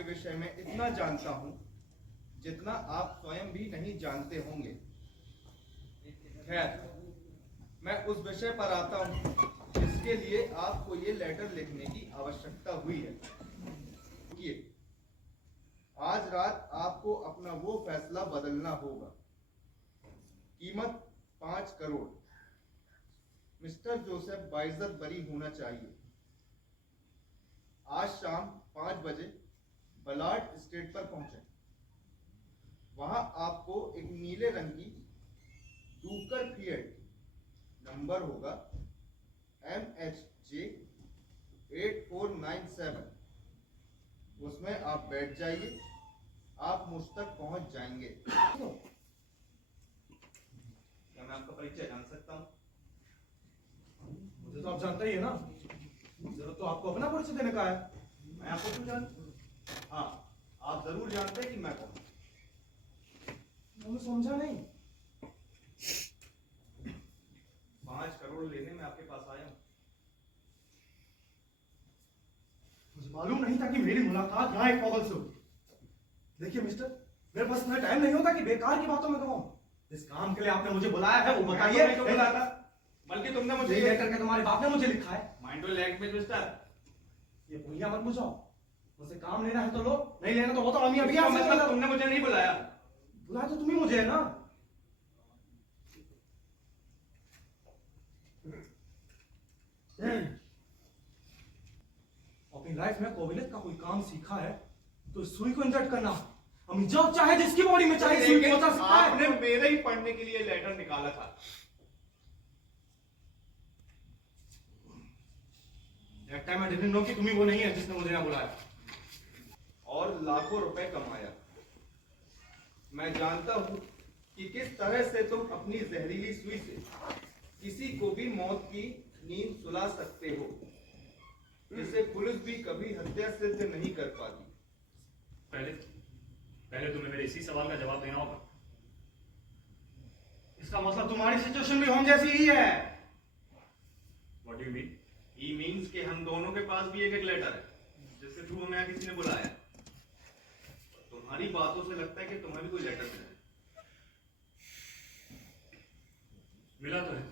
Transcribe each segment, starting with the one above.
आपके विषय में इतना जानता हूं जितना आप स्वयं भी नहीं जानते होंगे। खैर, मैं उस विषय पर आता हूं जिसके लिए आपको ये लेटर लिखने की आवश्यकता हुई है। ये आज रात आपको अपना वो फैसला बदलना होगा। कीमत 5 करोड़। मिस्टर जोसेफ बाइज्जत बरी होना चाहिए। आज शाम 5 बजे बलार्ड स्टेट पर पहुंचे। वहां आपको एक नीले रंग की डूकर फिएट, नंबर होगा MHJ 8497, उसमें आप बैठ जाइए। आप मुझ तक पहुंच जाएंगे। क्या मैं आपका परिचय जान सकता हूं? मुझे तो आप जानते ही है ना, जरूरत तो आपको अपना परिचय देने का है। मैं आपको क्यों जानूं? हाँ, आप जरूर जानते हैं कि मैं कौन। मैं समझा नहीं। 5 करोड़ लेने में आपके पास आया हूं। मुझे मालूम नहीं था कि मेरी मुलाकात यहाँ एक पागल से होगी। देखिए मिस्टर, मेरे पास इतना टाइम नहीं होता कि बेकार की बातों में कहूँ। जिस काम के लिए आपने मुझे बुलाया है वो बताइए। मैं तो बुलाया था, बल्कि तुमने मुझे ये लेटर के तुम्हारे बाप ने मुझे लिखा है। Mind to language mister. ये भूलिया मत बुझाओ। मुझसे काम लेना है तो लो, नहीं लेना तो वो तो अभी अभी इसका मतलब तुमने मुझे नहीं बुलाया। बुलाया तो तुम ही मुझे है ना। अपनी लाइफ में कोविलियत का कोई काम सीखा है तो सुई को इंजर्ट करना, हम जब चाहे जिसकी बॉडी में चाहे सुई पहुंचा सकता है। आपने मेरे ही पढ़ने के लिए लेटर निकाला था। That time I didn't know कि तुम ही वो नहीं है जिसने मुझे यहाँ बुलाया और लाखों रुपए कमाया। मैं जानता हूं कि किस तरह से तुम अपनी जहरीली सुई से किसी को भी मौत की नींद सुला सकते हो, जिसे पुलिस भी कभी हत्या सिद्ध नहीं कर पाती। पहले तुम्हें मेरे इसी सवाल का जवाब देना होगा। इसका मतलब तुम्हारी सिचुएशन भी हम जैसी ही है। What do you mean? He means कि हम दोनों के पास भी एक एक लेटर है जिसके थ्रू हमें किसी ने बुलाया। तुम्हारी बातों से लगता है कि तुम्हें भी कोई लेटर मिला है। मिला तो है।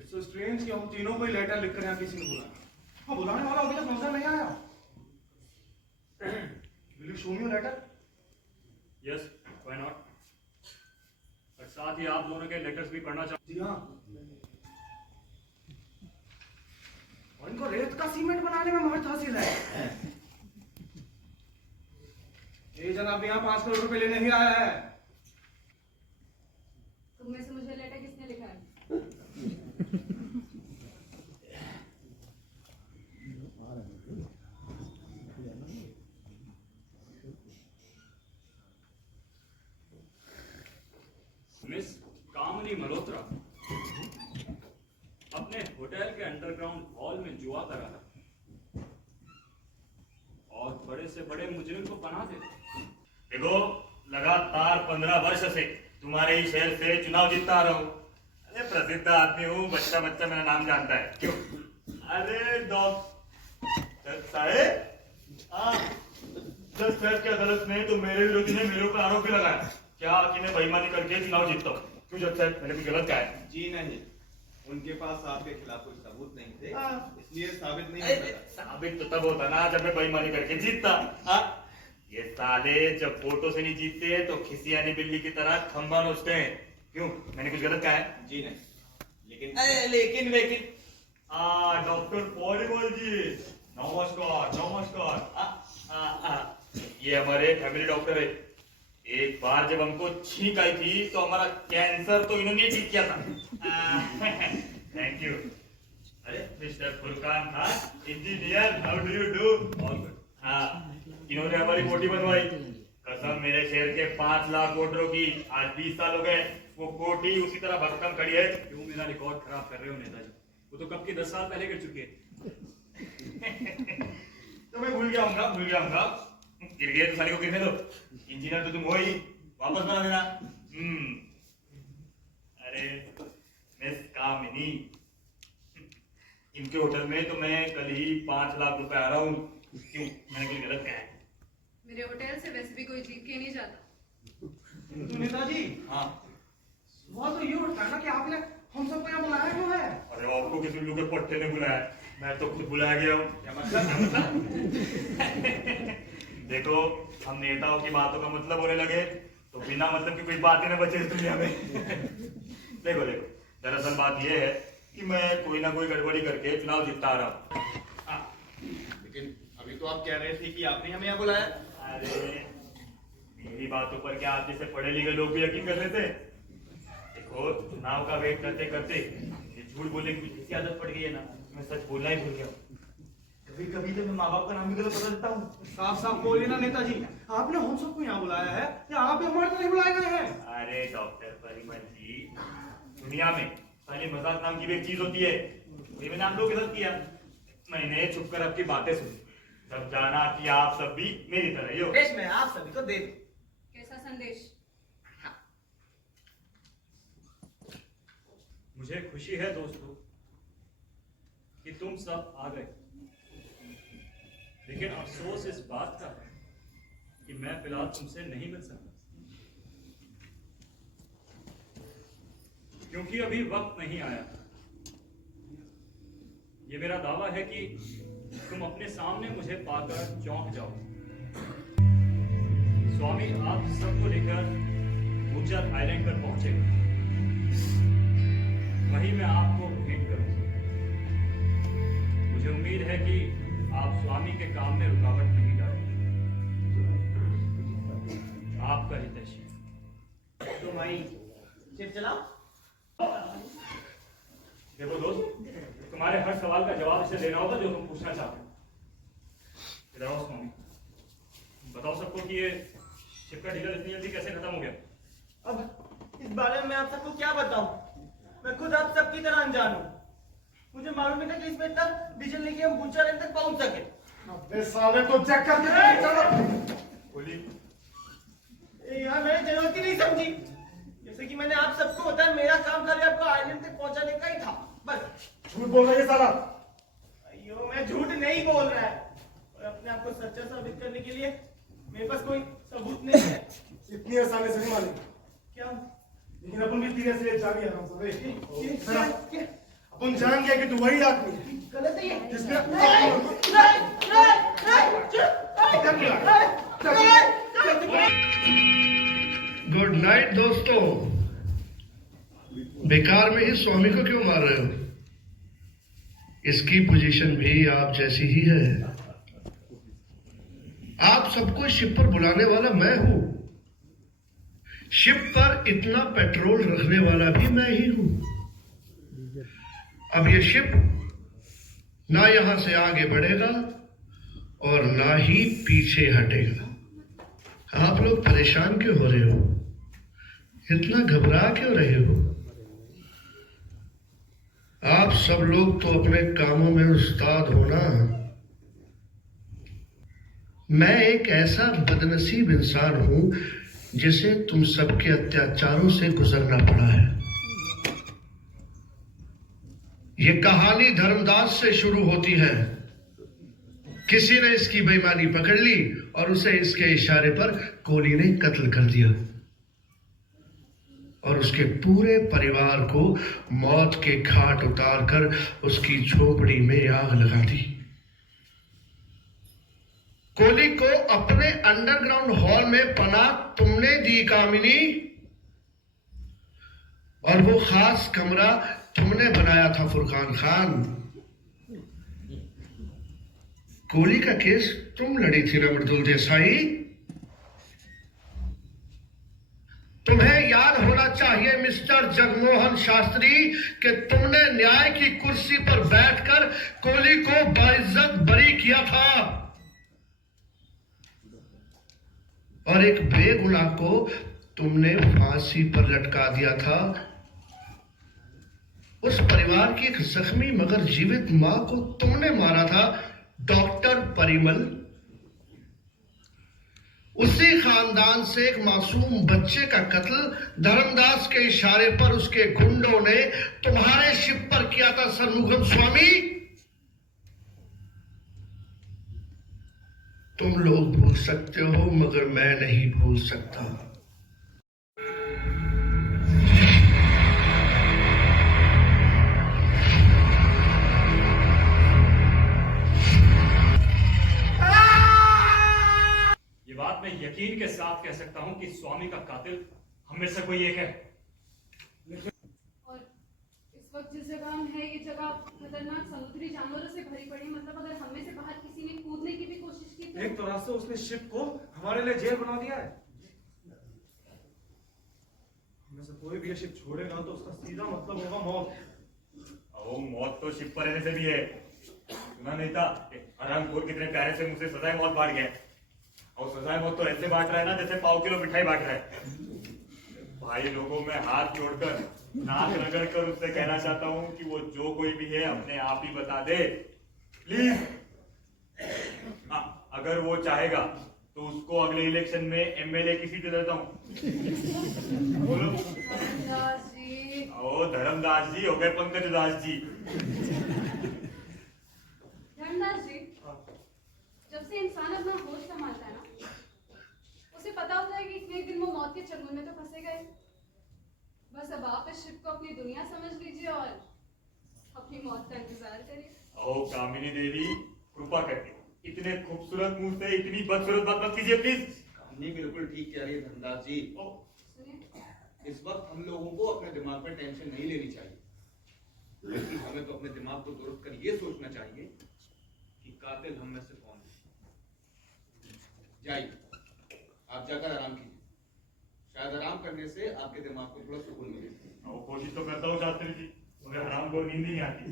It's so strange कि हम तीनों को ही लेटर लिखकर यहाँ किसी ने बुलाया। हाँ, बुलाने वाला अभी तक नजर नहीं आया। Will you show me a letter? Yes, why not? और साथ ही आप दोनों के लेटर्स भी पढ़ना चाहूँ। जी हाँ। और इनको रेत का सीमेंट बनाने में महत्व हासिल है। ये जनाब यहाँ 5 करोड़ रुपए लेने ही आया है। तुम में से मुझे लेटर किसने लिखा है? मिस कामनी मल्होत्रा अपने होटल के अंडरग्राउंड हॉल में जुआ करा था और बड़े से बड़े मुजरिम को पनाह देते। देखो, लगातार 15 वर्ष से तुम्हारे ही शहर से चुनाव जीतता आ रहा हूँ। अरे प्रसिद्ध आदमी हूँ, बच्चा बच्चा मेरा नाम जानता है। क्यों? अरे डॉक्टर साहब, जज साहब की अदालत में तो मेरे विरोधी ने मेरे ऊपर आरोप भी लगाया क्या कि मैं बेईमानी करके चुनाव जीतता हूँ। क्यों जज साहब, मैंने कुछ गलत कहा है? जी नहीं, उनके पास आपके खिलाफ कोई सबूत नहीं थे, इसलिए साबित नहीं हो सका। साबित तो तब होता ना जब मैं बेईमानी करके जीतता। ये साले जब फोटो से नहीं जीतते तो खिसियानी बिल्ली की तरह खंबा नोचते हैं। क्यों, मैंने कुछ गलत कहा है? जी नहीं, लेकिन डॉक्टर पॉलीवॉल जी, नमस्कार नमस्कार। ये हमारे फैमिली डॉक्टर है। एक बार जब हमको छींक आई थी तो हमारा कैंसर तो इन्होंने ठीक किया था। Thank you. अरे mister Furqan Khan, engineer, how do you do? All good. हाँ, इन्होंने हमारी कोठी बनवाई। कसम मेरे शहर के 5 लाख वोटरों की, आज 20 साल हो गए, वो कोठी उसी तरह भरकम खड़ी है। क्यों मेरा रिकॉर्ड खराब कर रहे हो नेताजी? वो तो कब की 10 साल पहले कर चुके हैं। तो मैं भूल गया हूँगा। गिर गए तो साले को गिरने दो। इंजीनियर तो तुम हो ही, वापस बना देना। अरे मिस कामिनी, इनके होटल में तो मैं कल ही 5 लाख रुपए आ रहा हूँ। क्यों, मैंने कुछ गलत कहा है? मेरे होटल से वैसे भी कोई जीत के नहीं जाता। तो नेताजी, हाँ, सुबह तो ये उठता है ना कि आपने हम सबको यहाँ बुलाया क्यों है? अरे आपको किसी लोग के पट्टे ने बुलाया, मैं तो खुद बुलाया गया हूँ। क्या मतलब? देखो, हम नेताओं की बातों का मतलब होने लगे तो बिना मतलब की कोई बात ही ना बचे इस दुनिया में। देखो देखो, दरअसल बात यह है कि मैं कोई ना कोई गड़बड़ी करके चुनाव जीतता आ रहा हूँ। हाँ, लेकिन अभी तो आप कह रहे थे कि आपने हमें यहाँ बुलाया। अरे मेरी बातों पर क्या आप जैसे पढ़े लिखे लोग भी यकीन कर लेते? देखो, चुनाव का वेट करते करते ये झूठ बोलने की ऐसी आदत पड़ गई है ना, मैं सच बोलना ही भूल गया हूँ। कभी कभी तो मैं माँ बाप का नाम भी गलत बता देता हूँ। साफ साफ बोलिए ना नेताजी, आपने हम सबको यहाँ बुलाया है या आप हमारे तो नहीं बुलाए गए हैं? अरे डॉक्टर परिमल जी, दुनिया में खाली मजाक नाम की भी एक चीज होती है, वही मैंने आप लोगों के साथ किया। मैंने छुप कर आपकी बातें सुनी, तब जाना कि आप सब भी मेरी तरह ही हो। देश में आप सभी को दे दूं। कैसा संदेश? मुझे खुशी है दोस्तों कि तुम सब आ गए, लेकिन अफसोस इस बात का है कि मैं फिलहाल तुमसे नहीं मिल सकता, क्योंकि अभी वक्त नहीं आया। ये मेरा दावा है कि तुम अपने सामने मुझे पाकर चौंक जाओ। स्वामी आप सबको लेकर गुजर आइलैंड पर पहुंचे, वहीं मैं आपको भेंट करूंगा। मुझे उम्मीद है कि आप स्वामी के काम में रुकावट नहीं डालेंगे। आपका हितैषी। तो भाई चिप चलाओ। देखो दोस्त, तुम्हारे हर सवाल का जवाब इसे देना होगा जो तुम पूछना चाहते हो। इधर आओ स्वामी, बताओ सबको कि ये शिप का डीलर इतनी जल्दी कैसे खत्म हो गया? अब इस बारे में मैं आप सबको क्या बताऊं? मैं खुद आप सबकी तरह अनजान हूं। मुझे मालूम नहीं था कि इसमें इतना डीजल लेके हम बूचा लेन तक पहुंच सके। अबे साले तो चेक करके चलो। बोली, यार मैंने जरूरत ही नहीं समझी। जैसे कि मैंने आप सबको बताया, मेरा काम खाली आपको आइलैंड तक पहुंचाने का ही था, बस। झूठ बोल रहा है ये साला। अयो, मैं झूठ नहीं बोल रहा है, और अपने आप को सच्चा साबित करने के लिए मेरे पास कोई सबूत नहीं है। इतनी आसानी से नहीं मानी, क्या? लेकिन अपन भी धीरे से जान गया हम क्या? अपन जान गया कि तू वही आदमी है गलत है ये। जिसने गुड नाइट दोस्तों। बेकार में ही स्वामी को क्यों मार रहे हो? इसकी पोजीशन भी आप जैसी ही है। आप सबको शिप पर बुलाने वाला मैं हूं। शिप पर इतना पेट्रोल रखने वाला भी मैं ही हूं। अब ये शिप ना यहां से आगे बढ़ेगा और ना ही पीछे हटेगा। आप लोग परेशान क्यों हो रहे हो? इतना घबरा क्यों रहे हो? आप सब लोग तो अपने कामों में उस्ताद हो ना। मैं एक ऐसा बदनसीब इंसान हूं जिसे तुम सबके अत्याचारों से गुजरना पड़ा है। ये कहानी धर्मदास से शुरू होती है। किसी ने इसकी बेईमानी पकड़ ली और उसे इसके इशारे पर कोली ने कत्ल कर दिया और उसके पूरे परिवार को मौत के घाट उतारकर उसकी झोपड़ी में आग लगा दी। कोली को अपने अंडरग्राउंड हॉल में पनाह तुमने दी कामिनी, और वो खास कमरा तुमने बनाया था फुरकान खान। कोली का केस तुम लड़ी थी ना मर्दुल देसाई। तुम्हें याद होना चाहिए मिस्टर जगमोहन शास्त्री कि तुमने न्याय की कुर्सी पर बैठकर कोली को बाइज्जत बरी किया था और एक बेगुनाह को तुमने फांसी पर लटका दिया था। उस परिवार की एक जख्मी मगर जीवित मां को तुमने मारा था, डॉक्टर परिमल। उसी खानदान से एक मासूम बच्चे का कत्ल धर्मदास के इशारे पर उसके गुंडों ने तुम्हारे शिप पर किया था सरमुखम स्वामी। तुम लोग भूल सकते हो मगर मैं नहीं भूल सकता। ये बात मैं यकीन के साथ कह सकता हूं कि स्वामी का कातिल हम में से कोई एक है। और इस वक्त जिस जगह हम है, ये जगह खतरनाक समुद्री जानवरों से भरी पड़ी है। मतलब अगर हम में से बाहर किसी ने कूदने की भी कोशिश की तो एक तो रास्ते उसने शिप को हमारे लिए जेल बना दिया है। हमें से कोई भी ये शिप छोड़ेगा तो उसका सीधा मतलब होगा मौत। ओ मौत तो शिप पर रहने से भी है। सुना नहीं था हरामखोर कितने प्यारे से मुझसे सजाए मौत बांट गया। और सजाए मौत तो ऐसे बांट रहा है ना जैसे पाव किलो मिठाई बांट रहा है। भाई लोगों में हाथ जोड़कर नाक रगड़ कर उससे कहना चाहता हूँ कि वो जो कोई भी है अपने आप ही बता दे प्लीज। अगर वो चाहेगा तो उसको अगले इलेक्शन में एमएलए की सीट दे देता हूँ। बोलो। धर्मदास जी। ओ धर्मदास जी हो गए पंकज उदास जी। धर्मदास जी, जब से इंसान अपना होश संभालता है ना, उसे पता होता है कि एक दिन वो मौत के चंगुल में तो फंसेगा ही। बस अब आप इस शिप को अपनी दुनिया समझ लीजिए और अपनी मौत का इंतजार करिए। ओ कामिनी देवी, कृपा करके इतने खूबसूरत मुंह से इतनी बदसूरत बात मत कीजिए प्लीज। कहानी बिल्कुल ठीक कह रही है धनदास जी। सुनिए, इस वक्त हम लोगों को अपने दिमाग में टेंशन नहीं लेनी चाहिए, लेकिन हमें तो अपने दिमाग को दुरुस्त कर ये सोचना चाहिए कि कातिल हम में से कौन है। जाइए, आप जाकर आराम कीजिए। शायद आराम करने से आपके दिमाग को थोड़ा सुकून मिलेगा। और कोशिश तो करता हूँ शास्त्री जी, मगर हराम को नींद नहीं आती।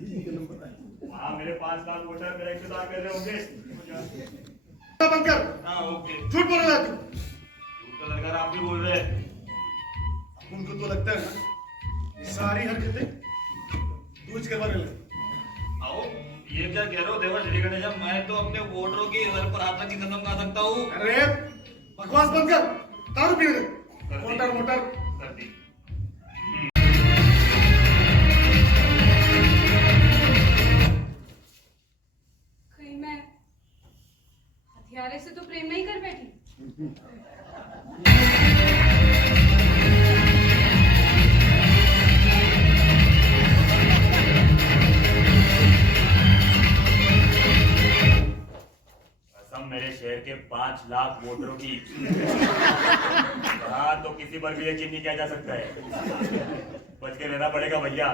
हाँ मेरे 5 लाख वोटर मेरा इंतजार कर रहे होंगे। बंद कर। हाँ ओके। झूठ बोल रहा है तू। झूठ का लड़का आप भी बोल रहे हैं। उनको तो लगता है ना सारी हरकतें दूज करवाने लगे। आओ ये क्या कह रहे हो देवर श्री गणेश, मैं तो अपने वोटरों की हर प्रार्थना की कसम खा सकता हूँ। अरे बकवास बंद कर, दारू पीने दे। मोटर मोटर कर दी। कहीं मैं हथियारे से तो प्रेम नहीं कर बैठी। कसम मेरे शहर के 5 लाख वोटरों की। हाँ तो किसी पर भी यकीन नहीं किया जा सकता है। बच के रहना पड़ेगा भैया।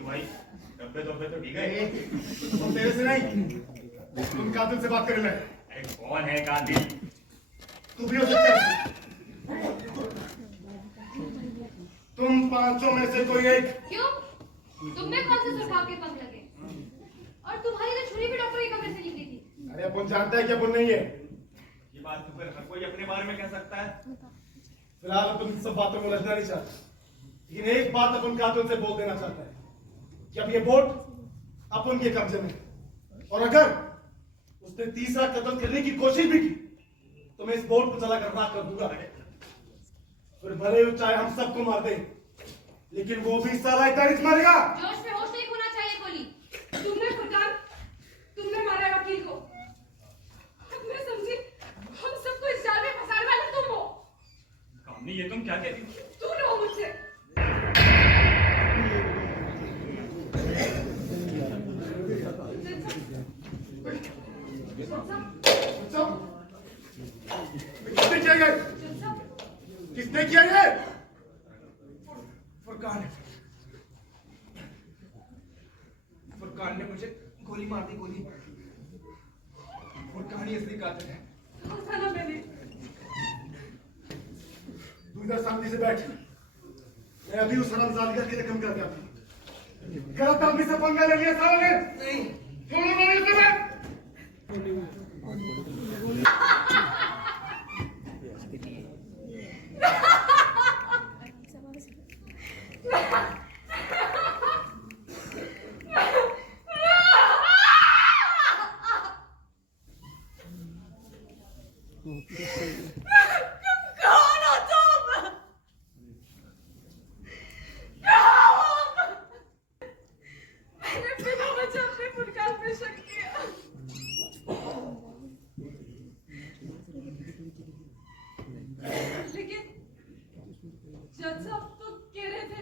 भाई डब्बे डब्बे तो ठीक है। तुम तेरे से नहीं, तुम कातिल से बात कर रहे हैं। अरे कौन है कातिल? तू भी हो सकता है। तुम पांचों में से कोई एक। क्यों? तुम में कौन से सुरखाव के पंख लगे? और तुम्हारी तो छुरी भी डॉक्टर की कमरे से निकली थी। अरे अपन जानता है कि अपन नहीं है। ये बात तो फिर हर कोई अपने बारे में कह सकता है। फिलहाल तुम सब बातों में उलझना नहीं चाहते, लेकिन एक बात अपन कातिल से बोल देना चाहता है कि अब ये बोट अपन के कब्जे में है। और अगर उसने तीसरा कत्ल करने की कोशिश भी की तो मैं इस बोट को जलाकर राख कर दूंगा। फिर भले ही चाहे हम सबको मार दे, लेकिन वो भी साला इतना नहीं मारेगा। जोश में होश नहीं खोना चाहिए कोली। तुमने फुरकान, तुमने मारा है वकील को। तुमने समझी हम सबको इस जाल में फंसाने वाले तुम हो। कामनी ये तुम क्या कहती हो? दूर रहो मुझसे। किसने किया ये? किसने किया ये? फुरकान। फुरकान ने मुझे गोली मार दी, गोली। फुरकान ही असली कातिल है। कहा था ना मैंने। तू इधर शांति से बैठ। मैं अभी उस हरामजादी की रकम करके आता हूं। गलत आदमी से पंगा ले लिया साले ने। नहीं। छोड़ो मेरे से बैठ। कौन हो तुम? कहाँ हो? मैंने बिना वजह अपने फुटकार पे शक किया। लेकिन जज साहब तो कह रहे थे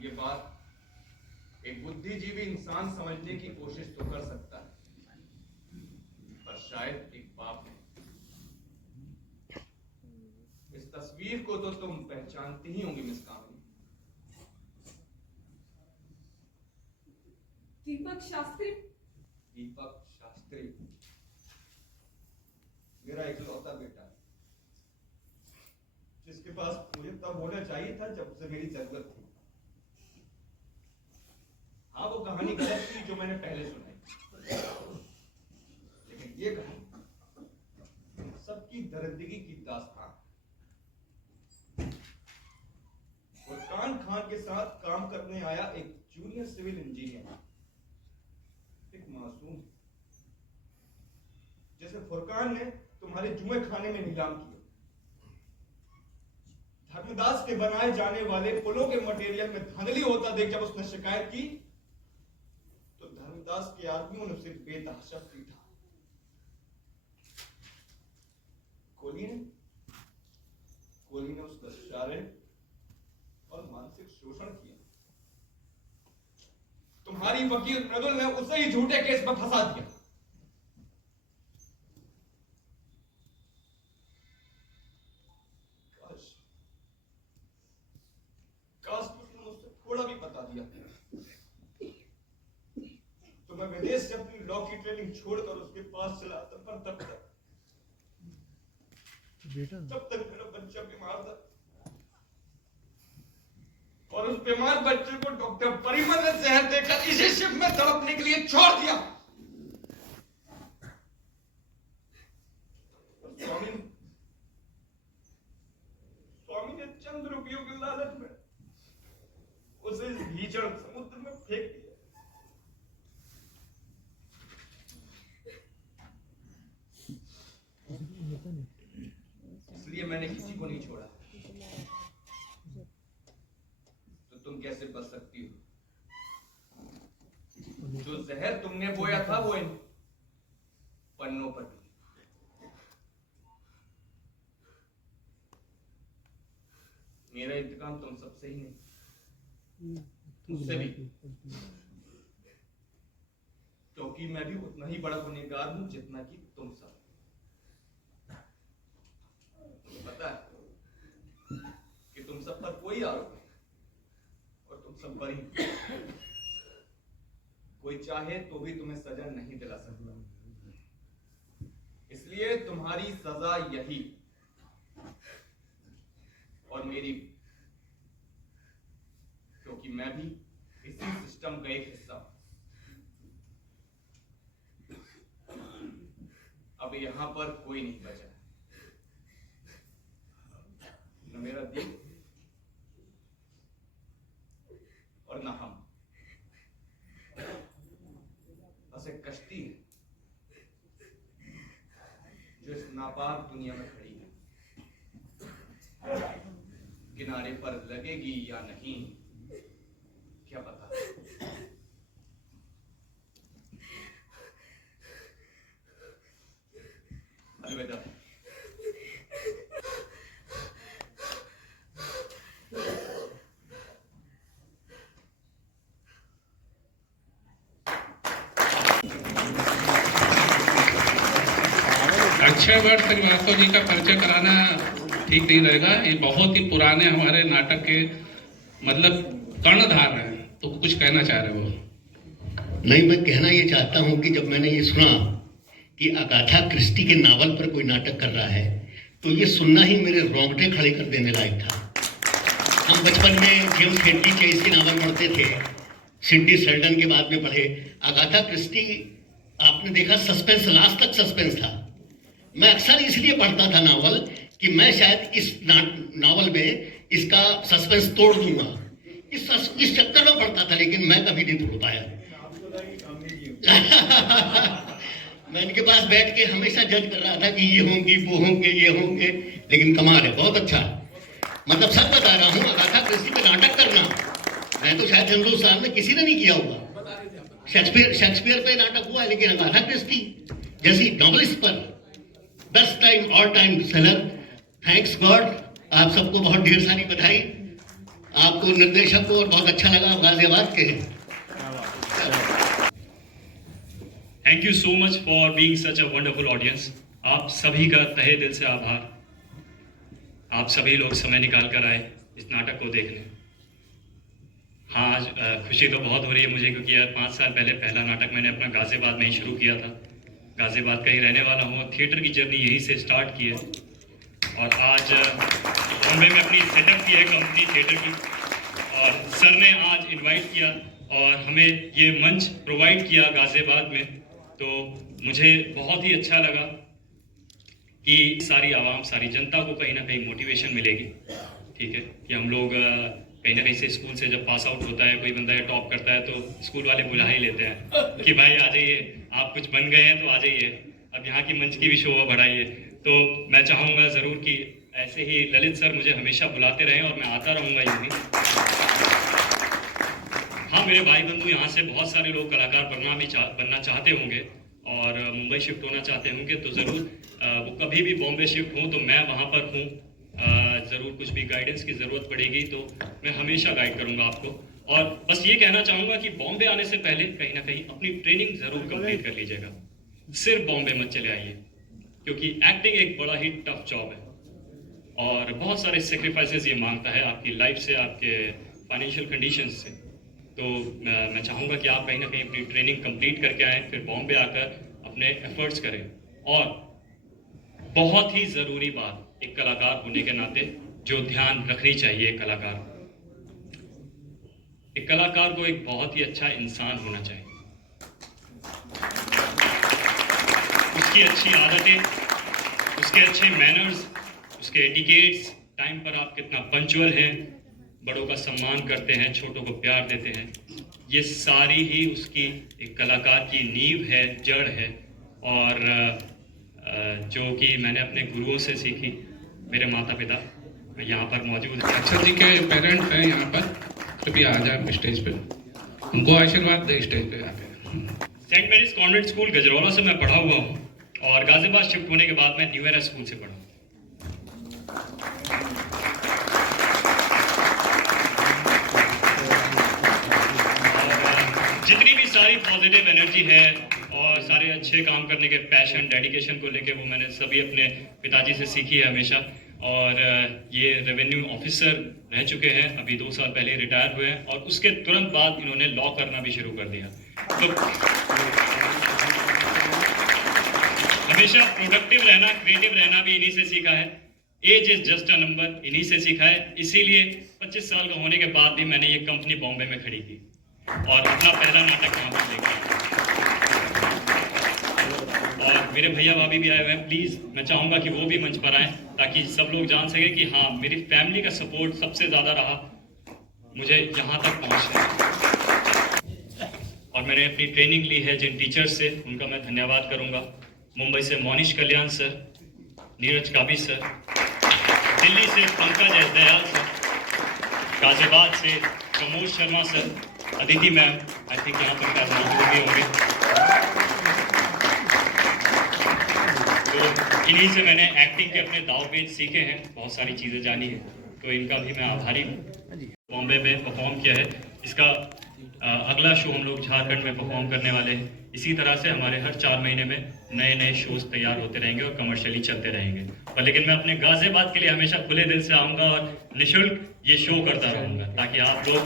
ये बात एक बुद्धिजीवी इंसान समझने की कोशिश तो कर सकता है, पर शायद एक बाप नहीं। इस तस्वीर को तो तुम पहचानती ही होंगी मिस कामिनी। दीपक शास्त्री। दीपक शास्त्री मेरा इकलौता बेटा, जिसके पास मुझे तब होना चाहिए था जब से मेरी जरूरत थी। हाँ, वो कहानी गलत थी जो मैंने पहले सुनाई, लेकिन ये कहानी सबकी दर्दगी की दास्तान। फुरकान खान के साथ काम करने आया एक जूनियर सिविल इंजीनियर, एक मासूम, जैसे फुरकान ने तुम्हारे जुए खाने में नीलाम किया। धर्मदास के बनाए जाने वाले पुलों के मटेरियल में धांधली होता देख जब उसने शिकायत की, तो धर्मदास के आदमियों ने उसे बेतहाशा पीटा। कोहली ने उसका शारीरिक और मानसिक शोषण किया। तुम्हारी वकील मृदुल ने उसे ही झूठे केस में फंसा दिया। काश उसने मुझसे थोड़ा भी बता दिया, तो मैं विदेश से अपनी लॉ की ट्रेनिंग छोड़कर उसके पास चला आता, पर तब तक मेरा बच्चा बीमार था, और उस बीमार बच्चे को डॉक्टर परिमल ने जहर देकर इसी शिप में तड़पने के लिए छोड़ दिया। स्वामी ने चंद रुपयों के लालच में उसे इस भीषण समुद्र में फेंक दिया। इसलिए मैंने किसी को नहीं छोड़ा। तो तुम कैसे बच सकती हो? जो जहर तुमने बोया था वो इन पन्नों पर भी। मेरा इंतकाम तुम सबसे ही नहीं, तुमसे भी, क्योंकि मैं भी उतना ही बड़ा गुनहगार हूं जितना कि तुम सब। तुम्हें पता है कि तुम सब पर कोई आरोप नहीं और तुम सब बरी। कोई चाहे तो भी तुम्हें सजा नहीं दिला सकता, इसलिए तुम्हारी सजा यही और मेरी, क्योंकि मैं भी इसी सिस्टम का एक हिस्सा हूं। अब यहां पर कोई नहीं बचा, न मेरा दिल और न हम। बस एक कश्ती है जो इस नापाक दुनिया में खड़ी है। किनारे पर लगेगी या नहीं क्या पता। अलविदा। अक्षय वर्ष श्रीवास्तव जी का परिचय कराना ठीक नहीं रहेगा। ये बहुत ही पुराने हमारे नाटक के मतलब कर्णधार हैं, तो कुछ कहना चाह रहे हो? नहीं, मैं कहना ये चाहता हूं कि जब मैंने ये सुना कि अगाथा क्रिस्टी के नावल पर कोई नाटक कर रहा है, तो ये सुनना ही मेरे रोंगटे खड़े कर देने लायक था। हम बचपन में जेम्स हेडली चेस के नावल पढ़ते थे, सिडनी शेल्डन के बाद में पढ़े। अगाथा क्रिस्टी आपने देखा सस्पेंस, लास्ट तक सस्पेंस था। मैं अक्सर इसलिए पढ़ता था नावल कि मैं शायद इस नावल में इसका सस्पेंस तोड़ दूंगा, इस चक्कर में पढ़ता था, लेकिन मैं कभी नहीं तोड़ पाया। मैं इनके पास बैठ के हमेशा जज कर रहा था कि ये होंगी, वो होंगे, ये होंगे, लेकिन कमाल है, बहुत अच्छा। मतलब सच बता रहा हूँ, अगाथा क्रिस्टी पे नाटक करना, मैं तो शायद हिंदुस्तान में किसी ने नहीं किया होगा। शेक्सपियर पे नाटक हुआ है, लेकिन अगाथा क्रिस्टी जैसी नॉवेलिस्ट पर 10 time all time seller. Thanks God. आप सबको बहुत ढेर सारी बधाई। आपको, निर्देशक को, और बहुत अच्छा लगा गाजियाबाद के। Thank you so much for being such a wonderful audience. आप सभी का तहे दिल से आभार। आप सभी लोग समय निकाल कर आए इस नाटक को देखने। हाँ, आज खुशी तो बहुत हो रही है मुझे, क्योंकि यार 5 साल पहले पहला नाटक मैंने अपना गाजियाबाद में ही शुरू किया था। गाजियाबाद का ही रहने वाला हूँ, थिएटर की जर्नी यहीं से स्टार्ट की है, और आज बॉम्बे में अपनी सेटअप की है कंपनी थिएटर की, और सर ने आज इनवाइट किया और हमें ये मंच प्रोवाइड किया गाजियाबाद में, तो मुझे बहुत ही अच्छा लगा कि सारी आवाम, सारी जनता को कहीं ना कहीं मोटिवेशन मिलेगी। ठीक है, कि हम लोग कहीं ना कहीं से स्कूल से जब पास आउट होता है, कोई बंदा टॉप करता है, तो स्कूल वाले बुला ही लेते हैं कि भाई आ जाइए, आप कुछ बन गए हैं तो आ जाइए, अब यहाँ की मंच की भी शोभा बढ़ाइए। तो मैं चाहूँगा ज़रूर कि ऐसे ही ललित सर मुझे हमेशा बुलाते रहें, और मैं आता रहूँगा यूँ ही। हाँ, मेरे भाई बंधु यहाँ से बहुत सारे लोग कलाकार बनना चाहते होंगे और मुंबई शिफ्ट होना चाहते होंगे, तो ज़रूर वो कभी भी बॉम्बे शिफ्ट हों तो मैं वहाँ पर हूँ। ज़रूर कुछ भी गाइडेंस की ज़रूरत पड़ेगी तो मैं हमेशा गाइड करूँगा आपको। और बस ये कहना चाहूँगा कि बॉम्बे आने से पहले कहीं ना कहीं अपनी ट्रेनिंग ज़रूर कंप्लीट कर लीजिएगा। सिर्फ बॉम्बे मत चले आइए, क्योंकि एक्टिंग एक बड़ा ही टफ जॉब है और बहुत सारे सेक्रीफाइसेस ये मांगता है आपकी लाइफ से, आपके फाइनेंशियल कंडीशंस से। तो मैं चाहूँगा कि आप कहीं ना कहीं अपनी ट्रेनिंग कंप्लीट करके आएँ, फिर बॉम्बे आकर अपने एफर्ट्स करें। और बहुत ही ज़रूरी बात, एक कलाकार होने के नाते जो ध्यान रखनी चाहिए एक कलाकार को एक बहुत ही अच्छा इंसान होना चाहिए। उसकी अच्छी आदतें, उसके अच्छे मैनर्स, उसके एटिकेट्स, टाइम पर आप कितना पंक्चुअल हैं, बड़ों का सम्मान करते हैं, छोटों को प्यार देते हैं, ये सारी ही उसकी एक कलाकार की नींव है, जड़ है। और जो कि मैंने अपने गुरुओं से सीखी, मेरे माता पिता यहाँ पर मौजूद हैं। अक्षर जी के पेरेंट्स हैं यहाँ पर, कृपया आ जाए स्टेज पे, उनको आशीर्वाद दे स्टेज पे आके। Saint Mary's convent school Gajraula से मैं पढ़ा हुआ हूँ, और गाजियाबाद शिफ्ट होने के बाद मैं न्यू एरा स्कूल से पढ़ा। जितनी भी सारी पॉजिटिव एनर्जी है और सारे अच्छे काम करने के पैशन, डेडिकेशन को लेके, वो मैंने सभी अपने पिताजी से सीखी है हमेशा। और ये रेवेन्यू ऑफिसर रह चुके हैं, अभी 2 साल पहले रिटायर हुए हैं, और उसके तुरंत बाद इन्होंने लॉ करना भी शुरू कर दिया। तो हमेशा प्रोडक्टिव रहना, क्रिएटिव रहना भी इन्हीं से सीखा है। Age is just a number, इन्हीं से सीखा है। इसीलिए 25 साल का होने के बाद भी मैंने ये कंपनी बॉम्बे में खड़ी की और अपना पहला नाटक यहाँ पर देखा। और मेरे भैया भाभी भी आए हुए हैं, प्लीज़ मैं चाहूँगा कि वो भी मंच पर आएँ, ताकि सब लोग जान सके कि हाँ, मेरी फैमिली का सपोर्ट सबसे ज़्यादा रहा मुझे यहाँ तक पहुँचने। और मैंने अपनी ट्रेनिंग ली है जिन टीचर्स से, उनका मैं धन्यवाद करूँगा। मुंबई से मोनिश कल्याण सर, नीरज काबी सर, दिल्ली से पंकज एस दयाल सर, गाजियाबाद से Pramod Sharma sir, Aditi ma'am, I think यहाँ पर क्या मौजूद भी होंगे। तो इन्हीं से मैंने एक्टिंग के अपने दाव पेच सीखे हैं, बहुत सारी चीज़ें जानी है, तो इनका भी मैं आभारी हूँ। बॉम्बे में परफॉर्म किया है, इसका अगला शो हम लोग झारखंड में परफॉर्म करने वाले हैं। इसी तरह से हमारे हर 4 महीने में नए नए शोज तैयार होते रहेंगे और कमर्शियली चलते रहेंगे। पर लेकिन मैं अपने गाजियाबाद के लिए हमेशा खुले दिल से आऊँगा और निःशुल्क ये शो करता रहूँगा, ताकि आप लोग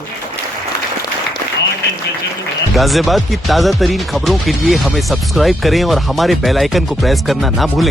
आर्ट एंड कल्चर को बढ़ावा गाजियाबाद की ताजा तरीन खबरों के लिए हमें सब्सक्राइब करें और हमारे बेल आइकन को प्रेस करना ना भूलें।